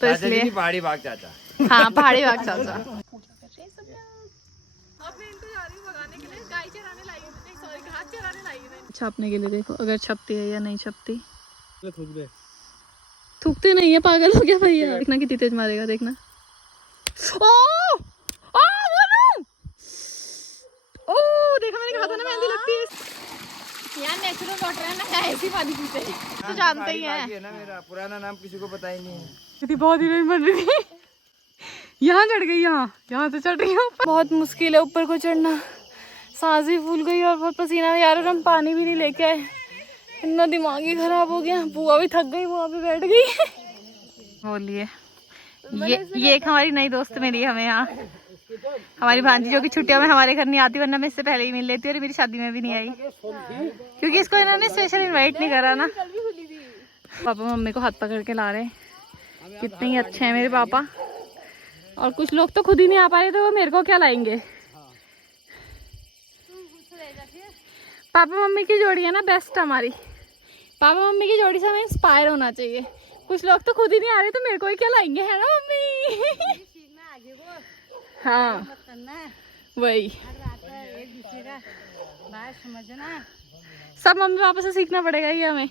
तो इसलिए पहाड़ी बाग चाचा। हाँ पहाड़ी बाग चाचा। छापने के लिए देखो अगर छपती है या नहीं छपती। थूकते नहीं है, पागल हो गया भैया। देखना कितनी तेज मारेगा, देखना। ओ ओ बोलो ओ, देखा मैंने कहा था ना मेहंदी लगती है यार। नेचुरल वाटर है ना, ऐसी पानी पीते हैं तो जानते ही है ना, मेरा पुराना नाम किसी को पता ही नहीं है। बहुत ही बन रही है। यहाँ चढ़ गई, यहाँ तो चढ़ रही है ऊपर। बहुत मुश्किल है ऊपर को चढ़ना, सांस भी फूल गई और बहुत पसीना यार। और हम पानी भी नहीं लेके आए, इतना दिमाग ही खराब हो गया। बुआ भी थक गई, वहाँ पे बैठ गई। बोलिए ये एक हमारी नई दोस्त मिली हमें यहाँ, हमारी भांजी, जो कि छुट्टियों में हमारे घर नहीं आती, वरना मैं इससे पहले ही मिल लेती और मेरी शादी में भी नहीं आई क्योंकि इसको इन्होंने स्पेशल इनवाइट नहीं करा ना। पापा मम्मी को हाथ पकड़ के ला रहे, कितने ही अच्छे हैं मेरे पापा। और कुछ लोग तो खुद ही नहीं आ पा रहे, तो वो मेरे को क्या लाएंगे। पापा मम्मी की जोड़ी है ना बेस्ट हमारी, पापा मम्मी की जोड़ी से हमें इंस्पायर होना चाहिए। कुछ लोग तो खुद ही नहीं आ रहे, तो मेरे को ही क्या लाएंगे, है ना मम्मी। हाँ वही सब मम्मी पापा से सीखना पड़ेगा ये हमें।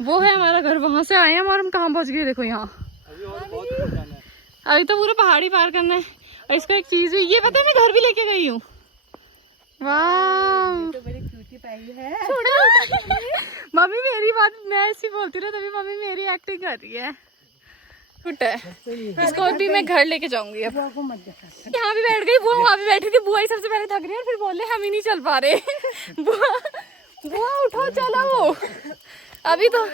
वो है हमारा घर, वहां से आए हम और हम कहाँ पहुंच गए देखो यहाँ। अभी तो पूरा पहाड़ी पार करना है। और इसको एक चीज भी ये पता है, मैं घर भी लेके गई हूँ। वाह तो बड़ी क्यूटी पाई है। मम्मी मेरी बात मैं ऐसी बोलती रहा, तभी मम्मी मेरी एक्टिंग कर रही है। इसको भी मैं घर लेके जाऊंगी अब। यहाँ भी बैठ गई बुआ, वहाँ भी बैठी थी। बुआ ही सबसे पहले थक रही है और फिर बोले हम ही नहीं चल पा रहे। बुआ उठो चलो। वो अभी तो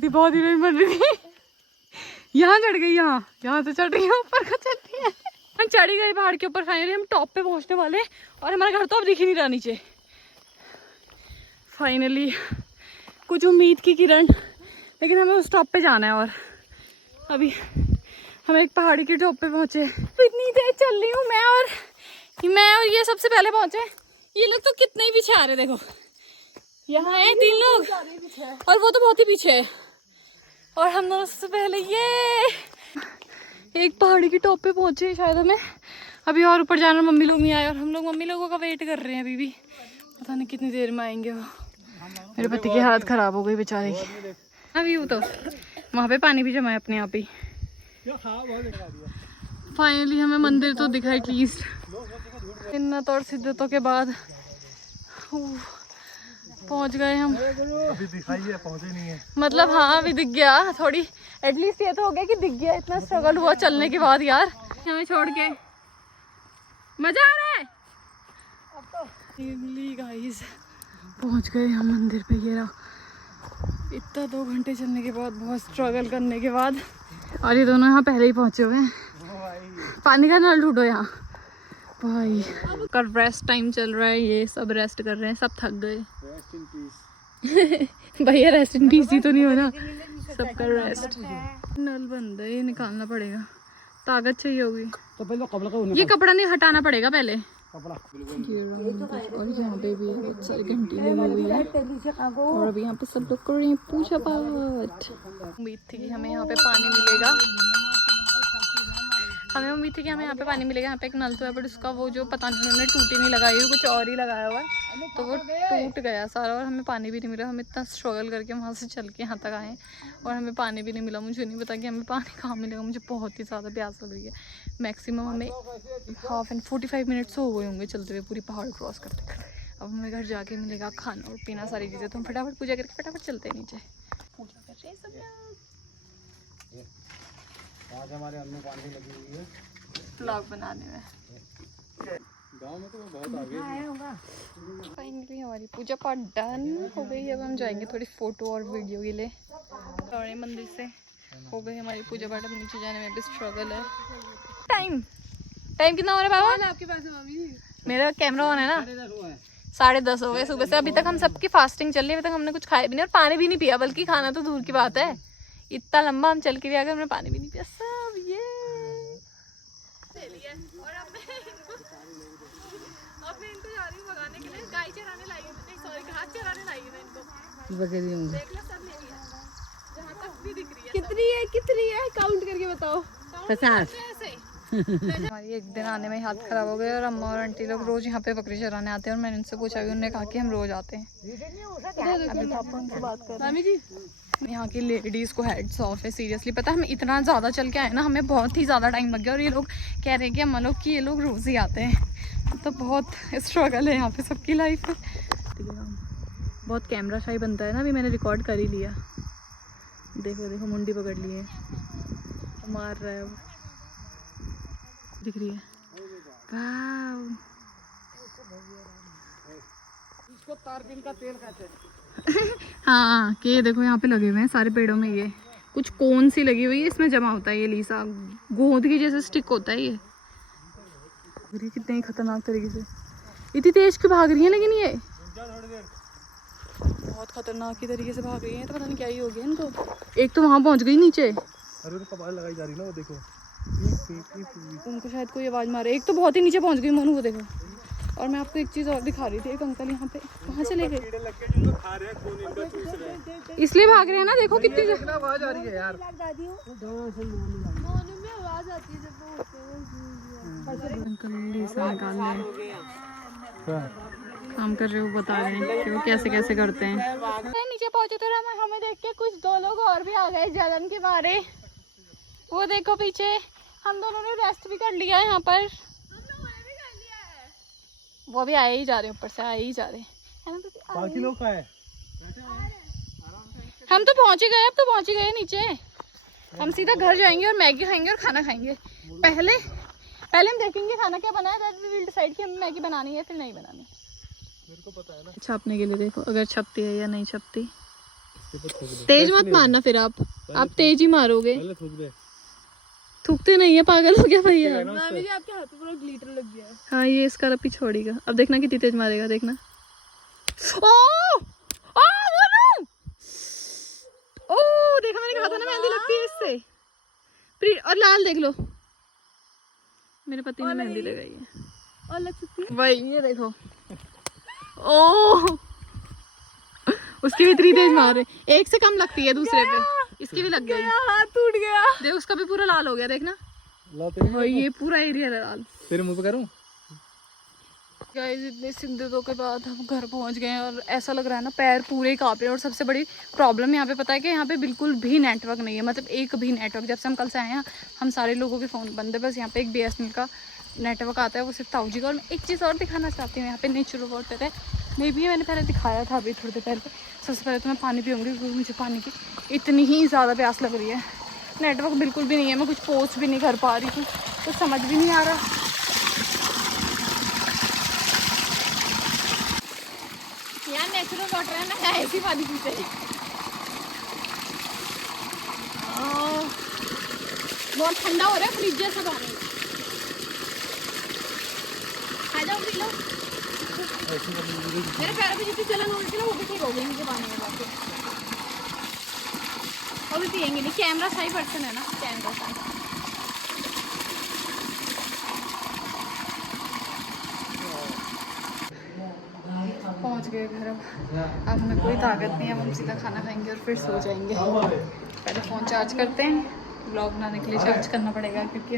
बहुत ही बन रही थी, यहाँ चढ़ गई, यहाँ तो चढ़ रही है, ऊपर को चढ़ रही है। हम चढ़ी गए पहाड़ के ऊपर, फाइनली हम टॉप पे पहुंचने वाले और हमारा घर तो अब दिख ही नहीं रहा नीचे। फाइनली कुछ उम्मीद की किरण, लेकिन हमें उस टॉप पे जाना है। और अभी हम एक पहाड़ी की टॉप पे पहुंचे। तो इतनी तेज चल रही हूँ मैं और ये सबसे पहले पहुंचे। ये लोग तो कितने ही पीछे आ रहे, देखो यहाँ है 3 लोग और वो तो बहुत ही पीछे है। और हम दोनों सबसे पहले ये एक पहाड़ी की टॉप पे पहुंचे शायद हमें। अभी और ऊपर जाना, मम्मी लोग नहीं आए और हम लोग मम्मी लोगों का वेट कर रहे हैं। अभी भी पता नहीं कितनी देर में आएंगे वो। मेरे पति की हालत खराब हो गई बेचारे की। अभी वो तो वहाँ पे पानी भी जमा है अपने आप ही। फाइनली हमें मंदिर तो दिखा एटलीस्ट। मिन्नत और सिद्धतों के बाद पहुंच गए हम। अभी दिखाई है, पहुंचे नहीं है मतलब हाँ अभी दिख गया थोड़ी, एटलीस्ट ये तो हो गया कि दिख गया। इतना स्ट्रगल हुआ चलने के बाद यार, हमें छोड़ के मजा आ रहा है। गाइस पहुंच गए हम मंदिर पे। ये रहा, इतना 2 घंटे चलने के बाद, बहुत स्ट्रगल करने के बाद। और ये दोनों यहाँ पहले ही पहुंचे हुए हैं। पानी का नल ढूंढो यहाँ भाई। कर रेस्ट टाइम चल रहा है, ये सब रेस्ट कर रहे हैं, सब थक गए। भैया रेस्ट इन पीस ही तो नहीं हो ना, सबका रेस्ट। नल बंद है, ये निकालना पड़ेगा, ताकत चाहिए होगी। तो पहले ये कपड़ा नहीं हटाना पड़ेगा पहले। और यहाँ पे भी बहुत सारी घंटी लगी हुई है और अभी यहाँ पे सब लोग कर रहे हैं पूजा पाठ। उम्मीद थी कि हमें यहाँ पे पानी मिलेगा, हमें उम्मीद थी कि हमें यहाँ पे पानी मिलेगा। यहाँ पे एक नल तो है बट उसका वो जो पता नहीं उन्होंने टूटी नहीं लगाई हुई, कुछ और ही लगाया हुआ है, तो वो टूट गया सारा और हमें पानी भी नहीं मिला। हम इतना स्ट्रगल करके वहाँ से चल के यहाँ तक आए और हमें पानी भी नहीं मिला। मुझे नहीं पता कि हमें पानी कहाँ मिलेगा, मुझे बहुत ही ज़्यादा प्यास लग रही है। मैक्सिमम हमें 45 मिनट्स हो गए होंगे चलते हुए पूरी पहाड़ क्रॉस करते करते। अब हमें घर जाके मिलेगा खाना और पीना, सारी चीज़ें। तो हम फटाफट पूजा करके फटाफट चलते हैं नीचे। पूजा कर रहे हैं सब लोग, आज हमारे अन्नू पानी लगी हुई है व्लॉग बनाने में। गांव में तो बहुत आगे होगा। फाइनली हमारी पूजा पाठ डन हो गई। अब हम जाएंगे थोड़ी फोटो और वीडियो के लिए। और मंदिर से हो गई हमारी पूजा पाठ। अब नीचे जाने में भी स्ट्रगल है। टाइम कितना हो रहा है बाबा आपके पास? मेरा कैमरा ऑन है ना। 10:30 हो गए सुबह से। अभी तक हम सबकी फास्टिंग चल रही है, अभी तक हमने कुछ खाया भी नहीं और पानी भी नहीं पिया, बल्कि खाना तो दूर की बात है। इतना लंबा हम चल के भी आ गए, हमने पानी भी नहीं पिया। सब ये और अब मैं इनको जा रही हूँ भगाने के लिए। गाय चराने लाई हूँ, नहीं सॉरी घास चराने लाई हूँ मैं इनको। देख लो सब ले लिया, जहाँ तक भी दिख रही है। कितनी की बताओ? 50। हमारी एक दिन आने में हाथ खराब हो गए और अम्मा और आंटी लोग रोज यहाँ पे बकरी चराने आते हैं और मैंने उनसे पूछा भी, उन्होंने कहा कि हम रोज आते हैं। अभी पापा उनसे बात कर रहे हैं। यहाँ की लेडीज को हेड्स ऑफ है सीरियसली। पता है हम इतना ज़्यादा चल के आए ना, हमें बहुत ही ज़्यादा टाइम लग गया और ये लोग कह रहे हैं कि अम्मा लोग कि ये लोग रोज़ ही आते हैं। तो बहुत स्ट्रगल है यहाँ पे सबकी लाइफ में। बहुत कैमरा शाही बनता है ना, अभी मैंने रिकॉर्ड कर ही लिया। देखो देखो मुंडी पकड़ ली है, मार रहा है वो, दिख रही है। वाव इसको तारपीन का तेल कहते हैं। हाँ कि ये देखो यहाँ पे लगे हुए हैं सारे पेड़ों में, ये कुछ कौन सी लगी हुई है, इसमें जमा होता है ये लीसा, गोंद की जैसे स्टिक होता है ये। कितने ही खतरनाक तरीके से, इतनी तेज क्यों भाग रही है लेकिन ये बहुत खतरनाक की तरीके से भाग रही है। तो पता नहीं क्या ही हो गया इनको। एक तो वहाँ पहुँच गई नीचे, अरे तो कबाड़ लगाई जा रही ना वो देखो। उनको शायद कोई आवाज़ मारे। एक तो बहुत ही नीचे पहुँच गई मोनू, को देखो। और मैं आपको एक चीज़ और दिखा रही थी, एक अंकल यहाँ पे कहाँ चले गए, इसलिए भाग रहे हैं ना। देखो कितनी आवाज आ रही है यार। काम कर रहे हो, बता रहे हैं कि वो कैसे कैसे करते हैं। नीचे पहुंचे तो हमें देख के कुछ 2 लोग और भी आ गए जलन के मारे। वो देखो पीछे, हम दोनों ने रेस्ट भी कर लिया यहाँ पर। वो भी आए ही जा रहे, ऊपर से आए ही जा रहे हैं। बाकी लोग कहाँ है? हम तो पहुंच ही गए, अब तो पहुंच ही गए नीचे। हम सीधा घर जाएंगे और मैगी खाएंगे और खाना खाएंगे। पहले हम देखेंगे खाना क्या बना है, दैट वी विल डिसाइड कि हमें मैगी बनानी है फिर नहीं बनानी। मेरे को पता है ना। छापने के लिए देखो अगर छपती है या नहीं छपती। तेज मत मारना, फिर आप तेज ही मारोगे। पहले थूक दे। थूकते नहीं है, पागल हो गया भैया। आपके हाथ पे पूरा ग्लिटर लग गया है। हाँ ये इसका रपी छोड़ेगा। अब देखना कितनी तेज मारेगा, देखना। ओ देखा, मैंने कहा था ना मेहंदी लगती है इससे। और लाल देख लो, मेरे पति ने मेहंदी लगाई है। और लग सकती है वही, ये देखो। ओ उसकी भी इतनी तेज मारे, एक से कम लगती है दूसरे पे, इसकी भी लग गई। हाथ टूट गया। देख उसका भी पूरा लाल हो गया, देखना। ये पूरा एरिया लाल। तेरे मुंह पे करूं? गाइस इतने सिंदूरों के बाद हम घर पहुंच गए हैं और ऐसा लग रहा है ना पैर पूरे ही कांप रहे हैं। और सबसे बड़ी प्रॉब्लम यहाँ पे पता है कि यहाँ पे बिल्कुल भी नेटवर्क नहीं है, मतलब एक भी नेटवर्क। जब से हम कल से आए हैं हम सारे लोगों के फ़ोन बंद है, बस यहाँ पे एक BSNL का नेटवर्क आता है, वो सिर्फ ताऊ जी का। और मैं एक चीज़ और दिखाना चाहती हूँ, यहाँ पे नेचुरल वाटर है। मे भी मैंने पहले दिखाया था अभी थोड़ी देर पहले। सबसे पहले तो मैं पानी पीऊँगी क्योंकि मुझे पानी की इतनी ही ज़्यादा प्यास लग रही है। नेटवर्क बिल्कुल भी नहीं है, मैं कुछ पोस्ट भी नहीं कर पा रही हूँ, तो समझ भी नहीं आ रहा। यार नेचुरल वाटर है ना, ऐसी पानी पीते हैं। बहुत ठंडा हो रहा है, फ्रिज जैसा पानी। आ जाओ पी लो। मेरे पैरों पे जितनी जलन हो रही थी ना वो भी ठीक हो गई मुझे पानी में जाके। अभी पियेंगे नहीं, कैमरा सही पर्सन है ना, कैमरा सही। पहुंच गए घर। अब हमें कोई ताकत नहीं है, अब हम सीधा खाना खाएंगे और फिर सो जाएंगे। पहले फ़ोन चार्ज करते हैं, ब्लॉग बनाने के लिए चार्ज करना पड़ेगा क्योंकि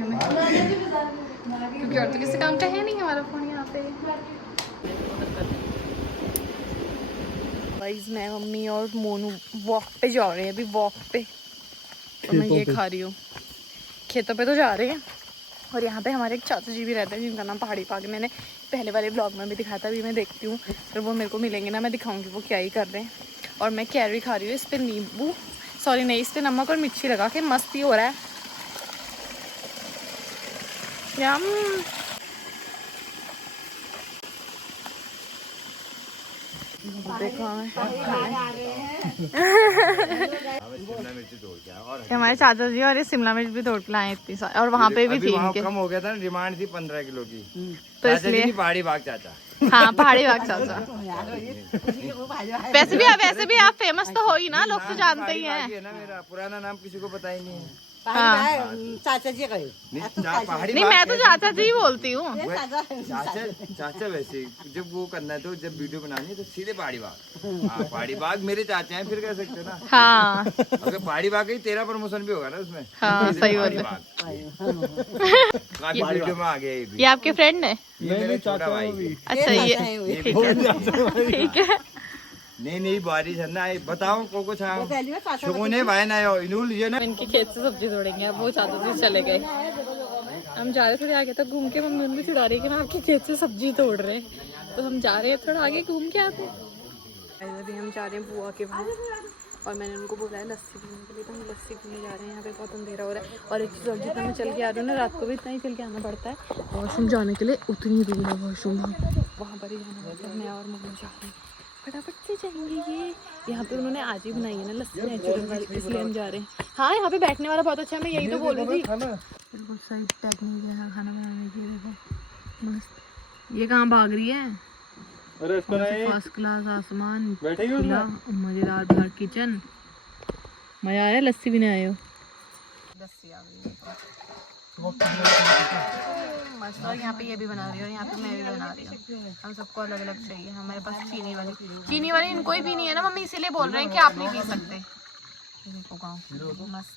और तो किसी काम का है नहीं हमारा फ़ोन यहाँ पे। गाइस मैं, मम्मी और मोनू वॉक पे जा रहे हैं अभी, वॉक पे। और मैं ये खा रही हूँ। खेतों पे तो जा रहे हैं। और यहाँ पे हमारे एक चाचा जी भी रहते हैं जिनका नाम पहाड़ी पाग। मैंने पहले वाले ब्लॉग में भी दिखाया था, अभी मैं देखती हूँ फिर वो मेरे को मिलेंगे ना, मैं दिखाऊंगी वो क्या ही कर रहे हैं। और मैं कैरी खा रही हूँ, इस पर नींबू सॉरी नहीं, इस पर नमक और मिर्ची लगा के मस्ती हो रहा है। यम। देखो हमारे चाचा जी और ये शिमला मिर्च भी तोड़ के लाए इतनी सारी, और वहाँ पे भी थी वहाँ इनके। कम हो गया था ना, डिमांड थी 15 किलो की, तो चाचा जी इसलिए नहीं, पहाड़ी बाग चाचा। हाँ पहाड़ी बाग चाचा। वैसे भी आप फेमस तो हो ही ना, लोग तो जानते ही हैं। है ना, मेरा पुराना नाम किसी को पता ही नहीं है। हाँ। चाचा जी गए पहाड़ी नहीं मैं तो चाचा जी ही बोलती हूँ। चाचा वैसे जब वो करना है तो जब वीडियो बनानी है तो सीधे पहाड़ी बाग। हाँ पहाड़ी बाग मेरे चाचा हैं, फिर कह सकते ना। हाँ अगर पहाड़ी बाग ही तेरा प्रमोशन भी होगा ना उसमें। हाँ सही बोल रहे। काफी वीडियो में आ गया ये आपके फ्रेंड है? ये मेरा छोटा भाई। अच्छा ये ठीक है। नहीं बारिश है ना, बताओ को छुने भाई ना इनूल ये ना। इनके खेत से सब्जी तोड़ेंगे, अब वो चाचा जी चले गए। हम जा रहे थे आगे तक घूम के, मम्मी उनकी चिढ़ा रही है कि ना आपके खेत से सब्जी तोड़ रहे हैं, तो हम जा रहे हैं थोड़ा आगे घूम के आते हैं। अभी हम जा रहे हैं बुआ के वहाँ, और मैंने उनको बोला है लस्सी पीने के लिए, तो हम लस्सी पीने जा रहे हैं। यहाँ पे बहुत अंधेरा हो रहा है, और एक चीज़ और, जितना मैं चल के आ रही हूँ ना, रात को भी इतना ही चल के आना पड़ता है। वॉशरूम जाने के लिए उतनी दूर है वॉशरूम, वहाँ पर ही जाना पड़ता है। मैं और मम्मी जा रहे हैं, फटाफट से जाएंगे। ये यहाँ पे उन्होंने आज ही बनाई है ना लस्सी नेचुरल वाली, इसलिए हम जा रहे हैं। हाँ यहाँ पे बैठने वाला बहुत अच्छा है, मैं यही तो बोल रही थी। बिल्कुल सही टेक्निक है खाना बनाने की, देखो मस्त। ये कहाँ भाग रही है? अरे इसको नहीं, फर्स्ट क्लास आसमान, बैठेगी उसमें। मजेदार बाहर किचन, मजा आ रहा है। लस्सी भी नहीं आए हो? लस्सी आ गई मस्त। और यहाँ पे ये भी बना रही है, और यहाँ पे मैं भी बना रही हूँ। हम सबको अलग अलग चाहिए। हमारे पास चीनी वाली इनको ही पीनी है ना मम्मी, इसीलिए बोल रहे हैं कि आप नहीं पी सकते। देखो गाँव मस्त।